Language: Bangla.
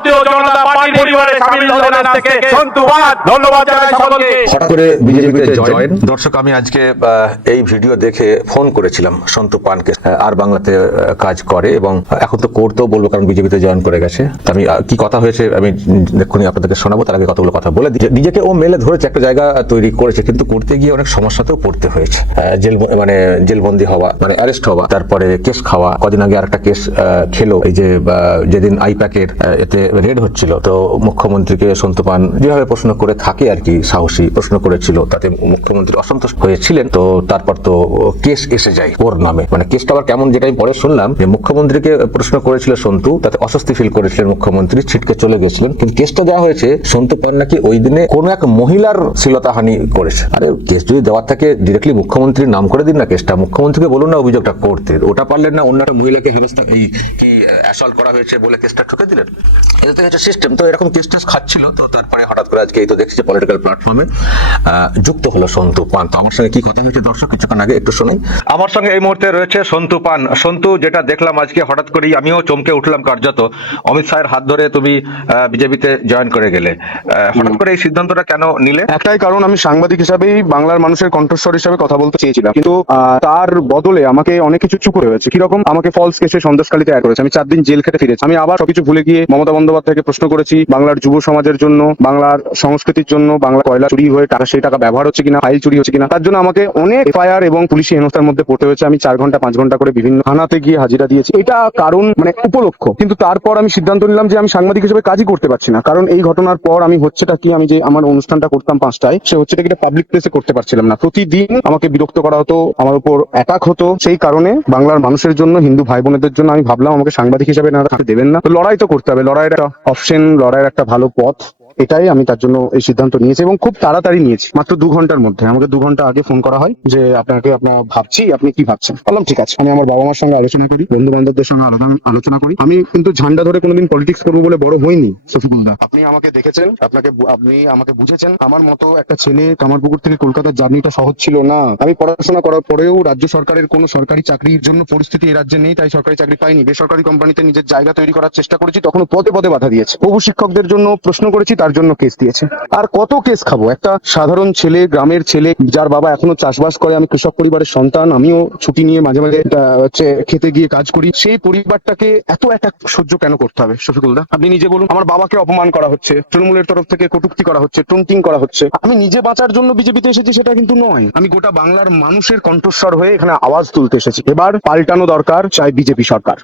ভারতীয় জনতা পার্টি পরিবারে শামিল হলেন আজ থেকে সন্তু পান। ধন্যবাদ জানাই সকলকে। হঠাৎ করে বিজেপিতে জয়েন। দর্শক, আমি আজকে এই ভিডিও দেখে ফোন করেছিলাম সন্তু পানকে। আর বাংলাতে কাজ করে এবং এখন তো করতেও বলবো, কারণ বিজেপিতে জয়েন করে গেছে। আমি কি কথা হয়েছে আমি এক্ষুনি আপনাদেরকে শোনাবো। তার আগে কতগুলো কথা বলে নিজেকে ও মেলে ধরেছে, একটা জায়গা তৈরি করেছে, কিন্তু করতে গিয়ে অনেক সমস্যাতেও পড়তে হয়েছে। জেলবন্দি হওয়া, মানে অ্যারেস্ট হওয়া, তারপরে কেস খাওয়া। কদিন আগে আরেকটা কেস খেলো, এই যে যেদিন আইপ্যাকের এতে রেড হচ্ছিল, তো মুখ্যমন্ত্রীকে সন্তু পান যেভাবে প্রশ্ন করে থাকে আর কি, সাহসী প্রশ্ন করেছিল, তাতে মুখ্যমন্ত্রী অসন্তুষ্ট হয়েছিলেন। তো তারপর তো কেস এসে যায় ওর নামে। মানে কেসটা আবার কেমন, যেটা আমি পরে শুনলাম যে মুখ্যমন্ত্রীকে প্রশ্ন করেছিল সন্তু, তাতে অস্বস্তি ফিল করেছিলেন মুখ্যমন্ত্রী, ছিটকে চলে গেছিলেন। কিন্তু কেসটা দেওয়া হয়েছে সন্তু পান নাকি ওই দিনে কোন এক মহিলার শ্লীলতাহানি করেছে। আরে কেস যদি দেওয়ার থাকে ডিরেক্টলি মুখ্যমন্ত্রীর নাম করে দিন না কেসটা, মুখ্যমন্ত্রীকে বলুন না অভিযোগটা করতে। ওটা পারলেন না, অন্য একটা মহিলাকে হেনস্থা কি অ্যাসল্ট করা হয়েছে বলে কেসটা ঠুকে দিলেন। এটা তো হচ্ছে সিস্টেম। তো এরকম কেস টেস খাচ্ছিল, তো তারপরে হঠাৎ করে আজকে এই তো দেখছি পলিটিক্যাল প্ল্যাটফর্মে যুক্ত হলো সন্তু পান। তো আমার সঙ্গে কি কথা হয়েছে দর্শক কিছুক্ষণ আগে একটু শুনুন। আমার সঙ্গে এই মুহূর্তে রয়েছে সন্তু পান। সন্তু, যেটা দেখলাম আজকে হঠাৎ করেই আমিও চমকে উঠলাম কার্যত, অমিত শাহের হাত ধরে তুমি বিজেপিতে জয়েন করে গেলে। হঠাৎ করে এই সিদ্ধান্তটা কেন নিলে? একটাই কারণ, আমি সাংবাদিক হিসাবেই বাংলার মানুষের কণ্ঠস্বর হিসাবে কথা বলতে চেয়েছিলাম, কিন্তু তার বদলে আমাকে অনেক কিছু চুপ হয়েছে। কিরকম? আমাকে ফলস কেসে সন্দেশখালীতে অ্যাড করেছে। আমি 4 দিন জেল খেটে ফিরেছি। আমি আবার সবকিছু ভুলে গিয়ে মমতা বন্দ্যোপাধ্যায়কে প্রশ্ন করেছি বাংলার যুব সমাজের জন্য, বাংলার সংস্কৃতির জন্য, বাংলা কয়লা চুরি হয়ে সেই টাকা ব্যবহার হচ্ছে কিনা, ফাইল চুরি হচ্ছে কিনা। তার জন্য আমাকে অনেক এফআইআর এবং পুলিশি হেনস্থার মধ্যে পড়তে হয়েছে। আমি 4 ঘন্টা 5 ঘন্টা করে বিভিন্ন থানাতে গিয়ে হাজিরা দিয়েছি। এটা কারণ, মানে উপলক্ষ। কিন্তু তারপর আমি সিদ্ধান্ত নিলাম যে আমি সাংবাদিক হিসেবে কাজই করতে পারছি না। কারণ এই ঘটনার পর আমি হচ্ছেটা কি, আমি যে আমার অনুষ্ঠানটা করতাম 5টায়, সে হচ্ছেটা কি পাবলিক প্লেসে করতে পারছিলাম না। প্রতিদিন আমাকে বিরক্ত করা হতো, আমার উপর অ্যাটাক হতো। সেই কারণে বাংলার মানুষের জন্য, হিন্দু ভাই বোনেদের জন্য আমি ভাবলাম আমাকে সাংবাদিক হিসেবে না থাকতে দেবেন না, তো লড়াই তো করতে হবে। লড়াইয়ের একটা অপশন, লড়াইয়ের একটা ভালো পথ, এটাই আমি তার জন্য এই সিদ্ধান্ত নিয়েছি এবং খুব তাড়াতাড়ি নিয়েছি। মাত্র 2 ঘন্টার মধ্যে আমাকে 2 ঘন্টা আগে ফোন করা হয় যে আপনার ভাবছি, আপনি কি ভাবছেন? বললাম ঠিক আছে। আমি আমার বাবা মার সঙ্গে আলোচনা করি, বন্ধু বান্ধবদের সঙ্গে আলোচনা করি। আমি কিন্তু ঝান্ডা ধরে কোনোদিন পলিটিক্স করবো বলে বড় হইনি শফিকুল দা। আপনি আমাকে দেখেছেন, আপনি আমাকে বুঝেছেন। আমার মতো একটা ছেলে কামারপুকুর থেকে কলকাতার জার্নিটা সহজ ছিল না। আমি পড়াশোনা করার পরেও রাজ্য সরকারের কোনো সরকারি চাকরির জন্য পরিস্থিতি এই রাজ্যে নেই, তাই সরকারি চাকরি পাইনি। বেসরকারি কোম্পানিতে নিজের জায়গা তৈরি করার চেষ্টা করেছি, তখন পদে পদে বাধা দিয়েছে। প্রভু শিক্ষকদের জন্য প্রশ্ন করেছি, তার জন্য কেস দিয়েছে। আর কত কেস খাবো? একটা সাধারণ ছেলে, গ্রামের ছেলে, যার বাবা এখনো চাষবাস করে। আমি কৃষক পরিবারের সন্তান, আমিও ছুটি নিয়ে মাঝে মাঝে খেতে গিয়ে কাজ করি। সেই পরিবারটাকে এত অ্যাটাক সহ্য কেন করতে হবে শফিকুল দা? আপনি নিজে বলুন। আমার বাবাকে অপমান করা হচ্ছে, তৃণমূলের তরফ থেকে কটূক্তি করা হচ্ছে, টন্টিং করা হচ্ছে। আমি নিজে বাঁচার জন্য বিজেপিতে এসেছি সেটা কিন্তু নয়। আমি গোটা বাংলার মানুষের কণ্ঠস্বর হয়ে এখানে আওয়াজ তুলতে এসেছি। এবার পাল্টানো দরকার, চাই বিজেপি সরকার।